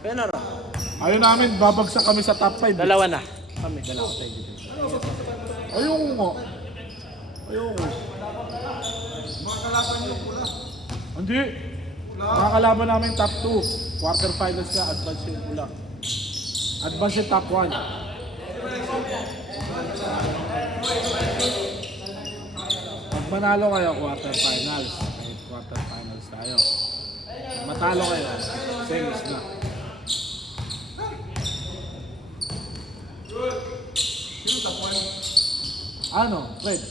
Pero Ayaw namin, babagsak kami sa top 5. dalawa na. Kami, dalawa tayo dito. Ayaw ko nga. Ayaw ko. Hindi. Makakalaban namin top 2. Quarterfinals na, advance yung pula. Advance yung top 1. Pag manalo kayo, quarterfinals. Kahit quarterfinals tayo. Pag matalo kayo, semis na. Ano, Fred?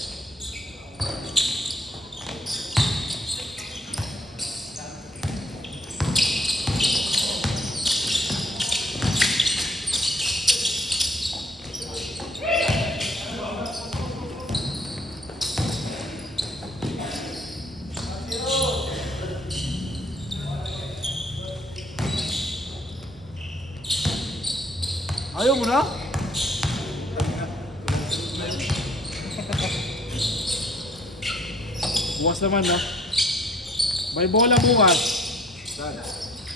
Ayaw mo na? Bukas naman na. May bola bukas.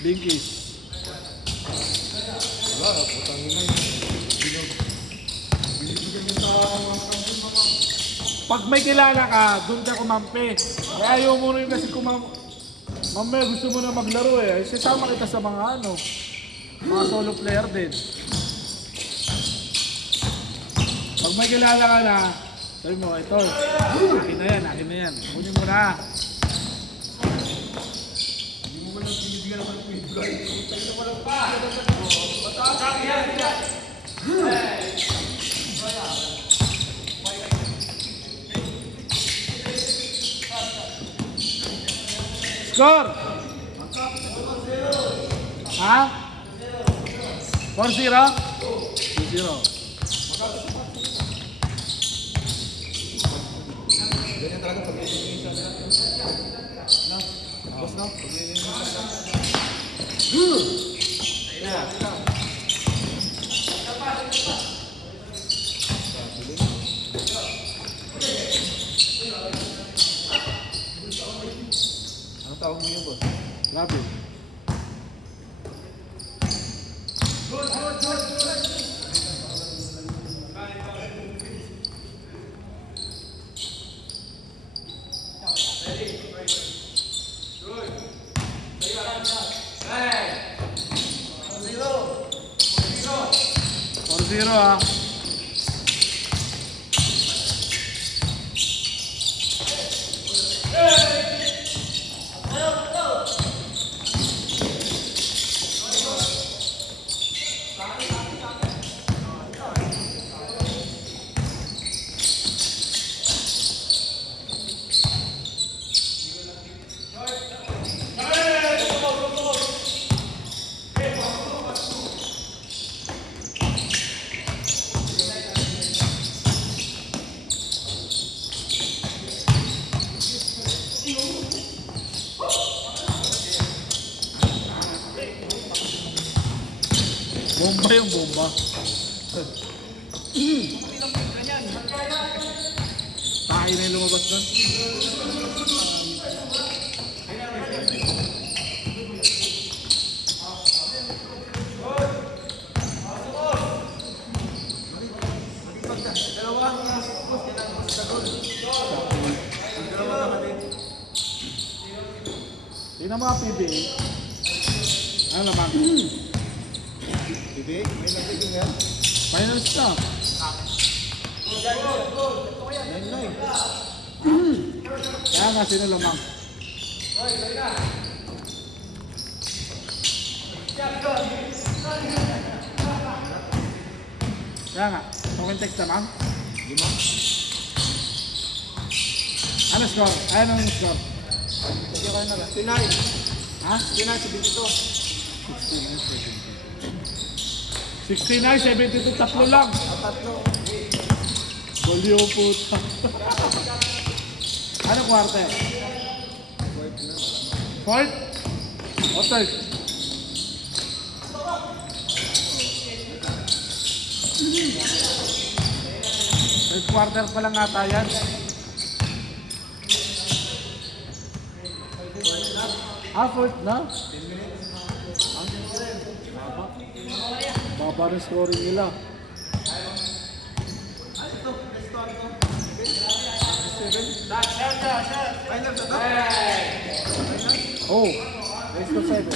Binkies. Pag may kilala ka, doon ka kumampi. Kaya ayaw mo rin kasi Mamaya gusto mo na maglaro eh. Sasama kita sa mga mga solo player din. Pag may kilala ka na, sabi mo, ito, akin na yan. Kunin mo na. Hindi mo lang pinibigyan naman ng feedback. Ito mo lang pa. Score! Ha? 4-0? 2-0. Ganyan talaga pag minsan na. No? Boss, no? Pag minsan na. Anong tawag mo yun, boss? Grabe. Zero ah. Bomba yung bomba. Tayo na yung lumabas doon. Tingnan mga PBA. Ano naman? Bibi, may nagiging yan? Finals na. 9-9. Kaya nga sino lamang. Kaya nga, token text lamang. 5. Ano score? Ano yung score? Sige kayo na lang. 9. Ha? 69, 72, tatlo lang. Tatlo. Golyo puta. Ano quarter? Fourth? O third? Third quarter pa lang ata yan. Fourth na? Baba ng scoring nila. Oh, next to 7.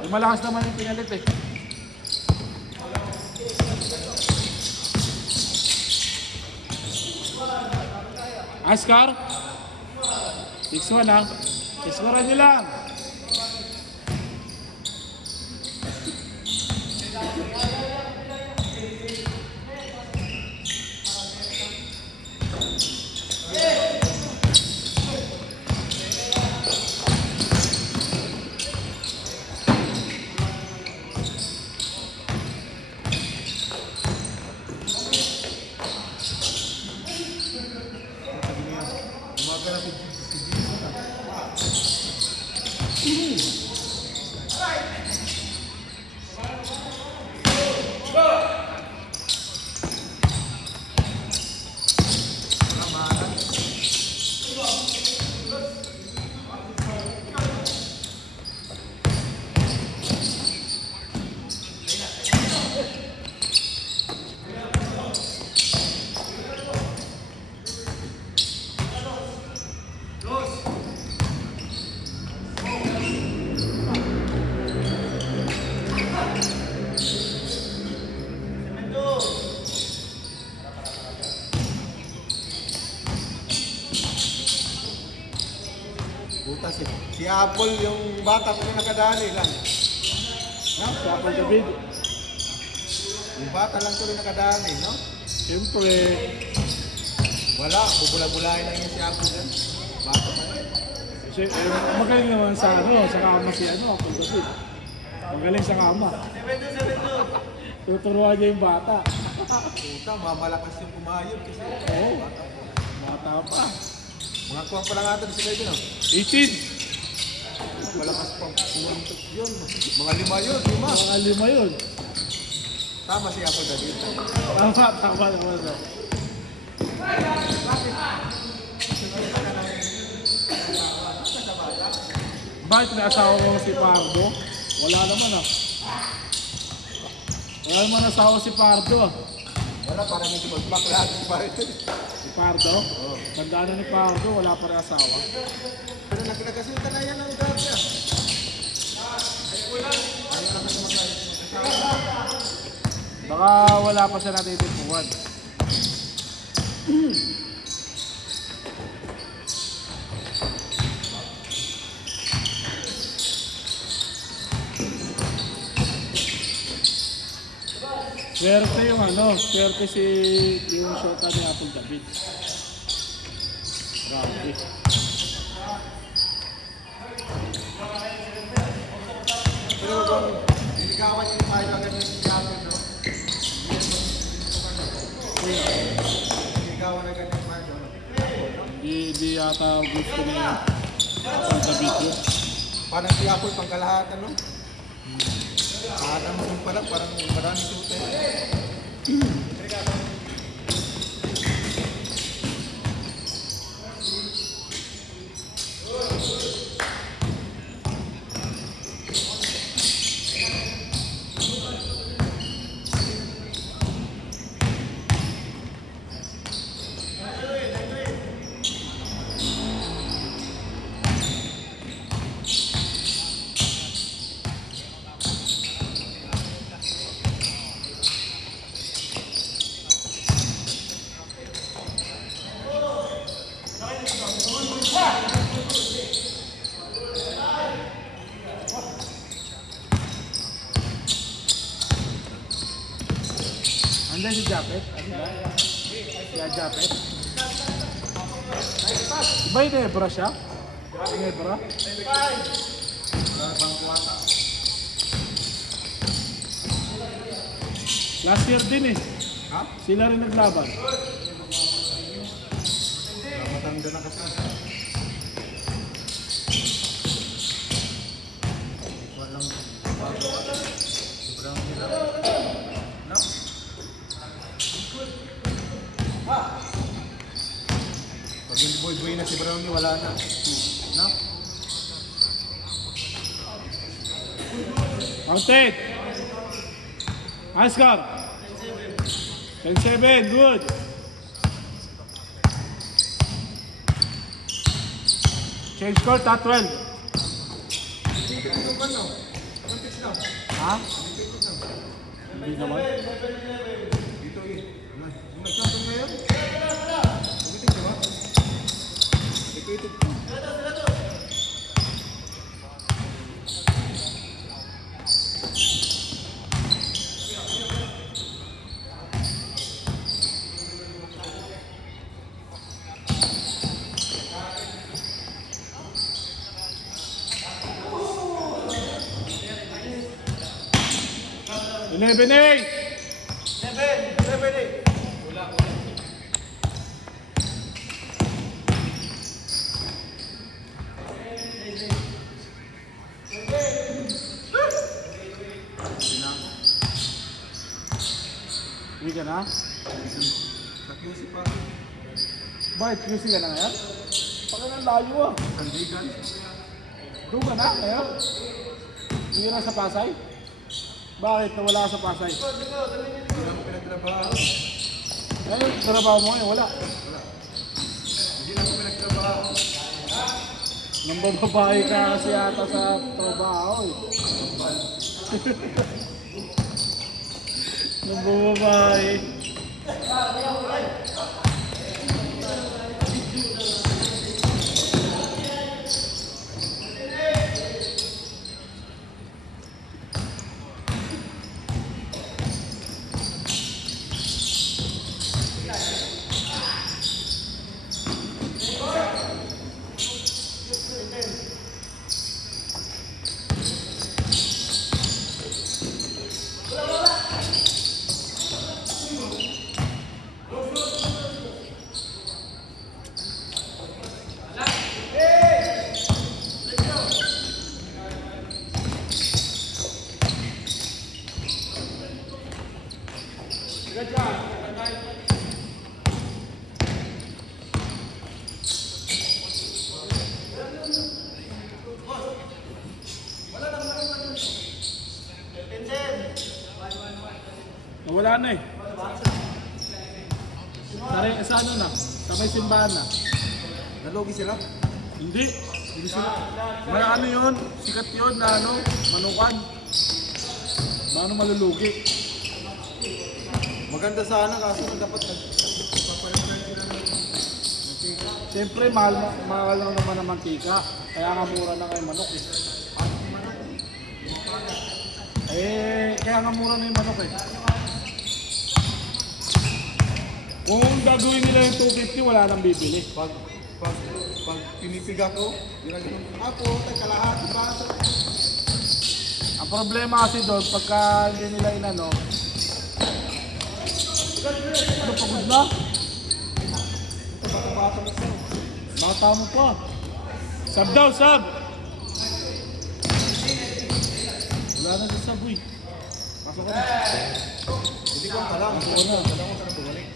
Ay, malakas naman yung pinalit eh. Askar? 6-1 ha. Iskoran nyo lang. Butas eh. Si Apple yung bata ko yung nakadali lang. No? Si Apple David. Yung bata lang ito rin nakadali, no? Siyempre, Wala, bubula-bulahin lang yung si Apple dyan. Bata pa yun. magaling naman sa sa kama si Apple David. Magaling sa kama. Tuturuan niya yung bata. Puta, mamalakas yung kumayod kasi. Oo, Bata po. bata pa. Mga kuwang pa lang ata si Medyo, no? 18. Malakas pang pumuntok yun. Mga 5 yun, 5. Mga 5 yun. Tama si Apple David. Tama naman. Bakit may asawa mo si Pardo? Wala naman ah. Wala naman asawa si Pardo ah. Wala, parang hindi mag-back si Pardo. Si Pardo? Oo. Tandaan na ni Pardo, wala pa rin asawa. Pero nagkasunta na yan ang dati ah. Baka wala pa siya natitipuan. Swerte yung swerte yung shota ni Apple David. Grabe. Pero kung niligawan niyo yung Mayo agad yung si Apple, no? Niligawan agad yung Mayo, no? Di yata gusto ni Apple David yun. Parang si Apple pangkalahatan, no? Alam mo yung pala, parang marami shooter. Andan si Japet? Ano ba? Si Japet? Iba yung Nebra siya? Nebra? Last year din eh. Ha? Sila rin naglaban. Matanda na kasi. Walang bago. Sobrang hirap. No? Pag hindi boy-boy na si Brownie, wala na. No? Counted. High score. 10-7. Good. Change court at 12. Ha? Hindi naman. Dito eh. Yung nagsasabi ngayon? Umitin di ba? Ito. Eleven eight. Hindi ka na? Nakyusi pa. Bakit? QC ka na ngayon? Pagka ng layo ah. Sandigan. Doon ka na ngayon? Hindi ka na sa Pasay? Bakit? Nawala ka sa Pasay? Hindi naman pinagtrabaho. Eh, trabaho mo ngayon, wala. Hindi naman pinagtrabaho. Nang bababae ka kasi yata sa trabaho eh. Nang bababae. Wala na eh. Tari, sa ano na? Sa may simbahan na. Nalugi sila. Hindi. Hindi sila. May ano yun? Sikat yun na ano? Manukan. Paano malulugi? Maganda sana kaso dapat nagpapalit sila ng Siyempre, mahal lang naman ang mantika. Kaya nga mura na ngayon manok eh. Kaya nga mura na yung manok eh. Kung gagawin nila yung 250, wala nang bibili. pag pinipiga ko, ginagawa ko, ako, kalahati ba? Ang problema kasi doon, pagka hindi nila inano, ano, pagod na? Ito, bata-bata na sa'yo. Bata mo pa. Sub daw, sub! Wala na sa sub, uy. Pasok ka na. Hindi ko alam. Pasok ka na. Alam ko sana bumalik.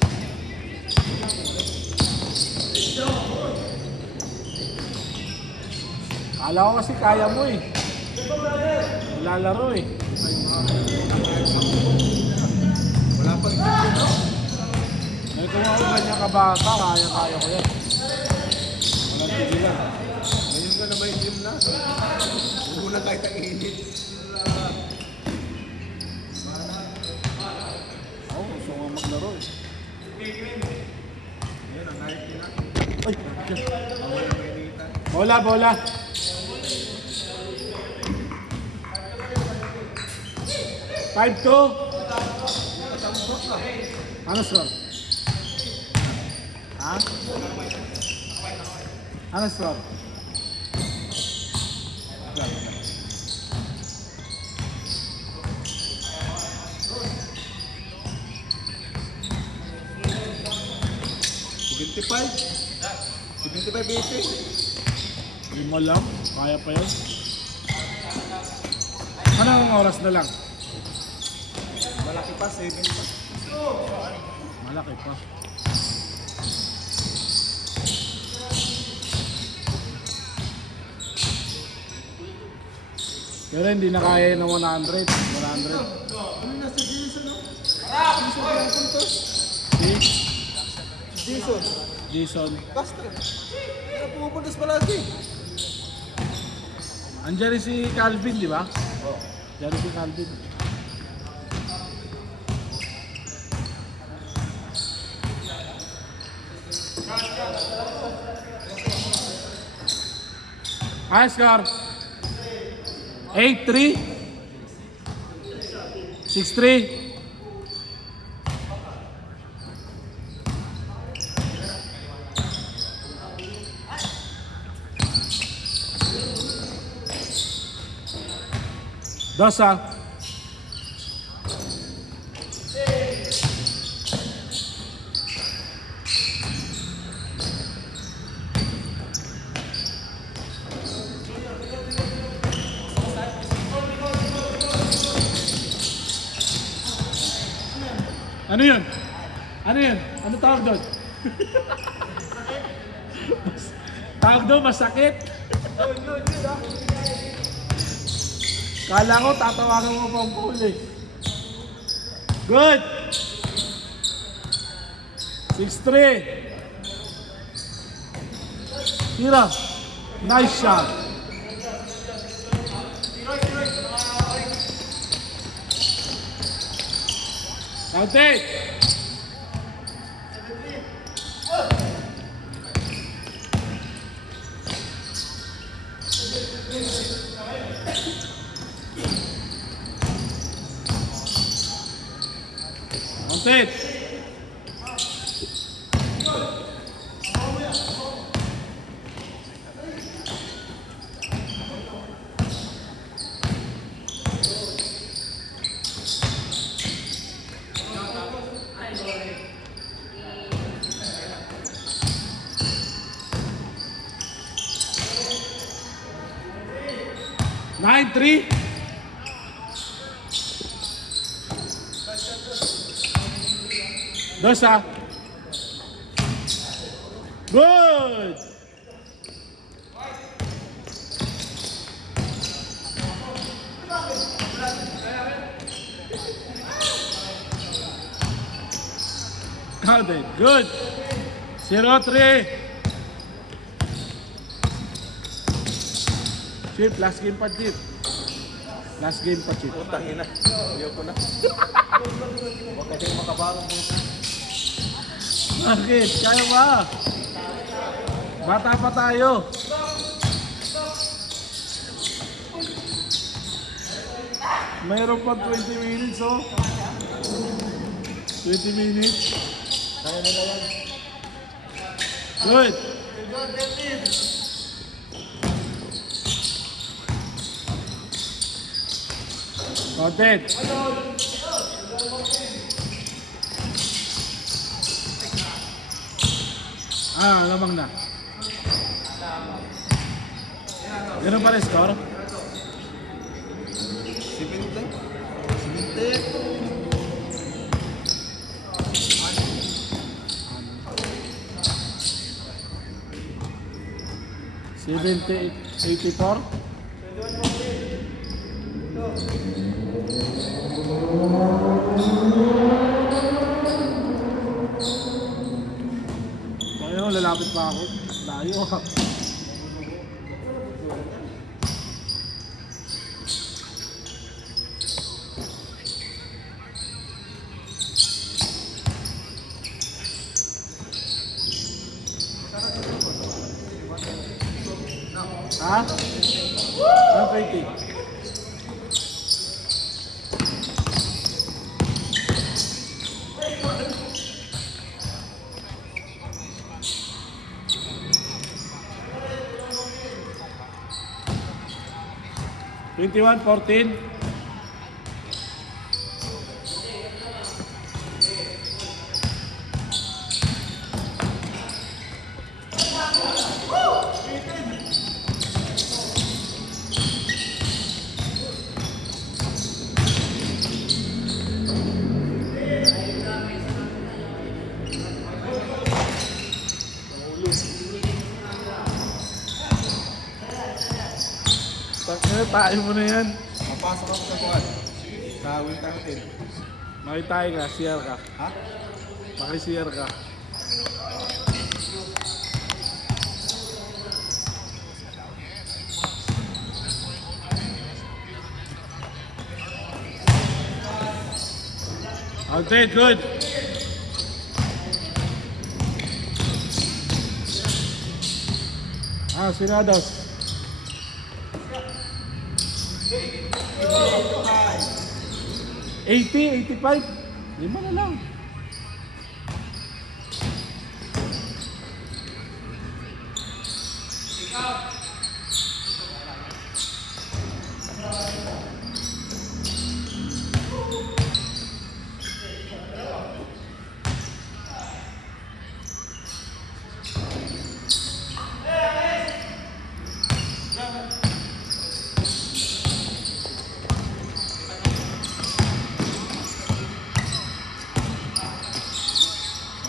Kala ko kasi kaya mo eh. Lalaro eh. Wala pang gym no? May kung ako ganyan kabata, kaya ko yan. Walang tigilan. Ngayon ka na may gym na. Huwag na kahit ang init. Ako, gusto ko maglaro eh. Yan, ang kahit na. Ay! Wala may initan. Bola! Five two. Ano score? Ha? Ano score? Si 25, 80. Lima lang? Kaya pa yun? Anong oras na lang? Malaki pa, 7 pa. Malaki pa. Pero hindi na kaya ng 100. 100. Ano na si Jason, no? Jason kaya puntos? Si Jason. Jason. Castro. Kaya pumupuntos palagi. Andiyan rin si Calvin, di ba? Oo. Andiyan rin si Calvin. High score. 8-3. 6-3. Dosa. Ano yun? Ano yun? Ano tawag doon? Tawag doon, masakit. Kala ko tatawagan mo pang pulis. Good! 6-3. Tira. Nice shot. Count it. Count it. Nine, 3. Dosa. Good. Counted. Good. 0-3. Chip, last game pa, Chip. Last game pa, Chip. Putang ina. Ayoko na. Huwag ka kayong makabarong po. Bakit? Kaya ba? Bata pa tayo. Mayroon pa 20 minutes, oh. 20 minutes. Kaya nila yan. Good. Content. Lamang na. Ganun pa rin score? Siminte. Siminte. $70, 84. Ayun, lalapit pa ako. Layo. Ha? Ano 20? $21, 14. Tayo mo na yan. Papasok ako sa kuwan. Sa Winter Hotel. Makitayo ka, CR ka. Ha? Maki-CR ka. Okay, good. Sinados. 85. Lima na lang.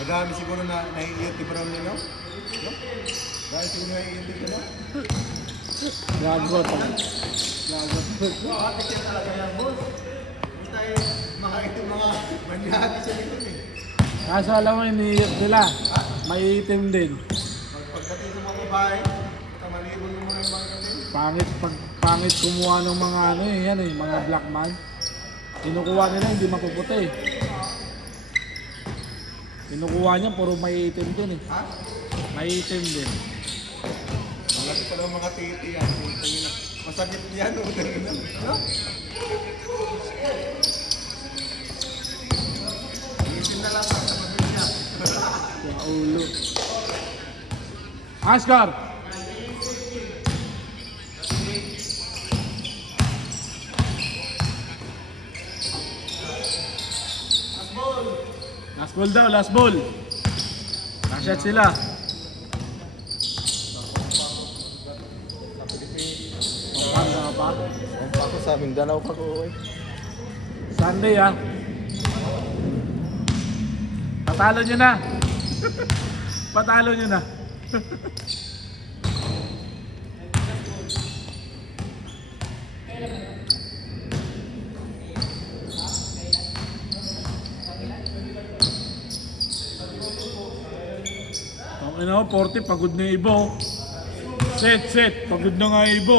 Madami siguro na naiiyot ni Brown nino. No? Dahil siguro naiiyot dito no? Gagot. Bakit yan talaga yan, boss? Hindi tayo makaitim mga manyagi siya dito eh. Kaso alam mo, iniiyot sila. May itim din. Pagdating sa mga babae, kamalibon mo muna yung mga ganun. Pangit kumuha ng mga ano eh, yan eh, mga black man. Kinukuha nila, hindi mapuputi eh. Kinukuha niya, puro may itim din eh. Ha? May itim din. Malaki pa daw mga titi yan. Tingin na. Masakit yan, utang na. Ano? Isin na lang sa pamilya. Yung ulo. Oscar! Last ball daw, last ball. Nakashot sila. Pampanga pa. Ako sa Mindanao pa ko. Sunday ah. Patalo nyo na. Patalo nyo na. Ang ina ko, 40, pagod na yung ibo. Set, pagod na nga yung ibo.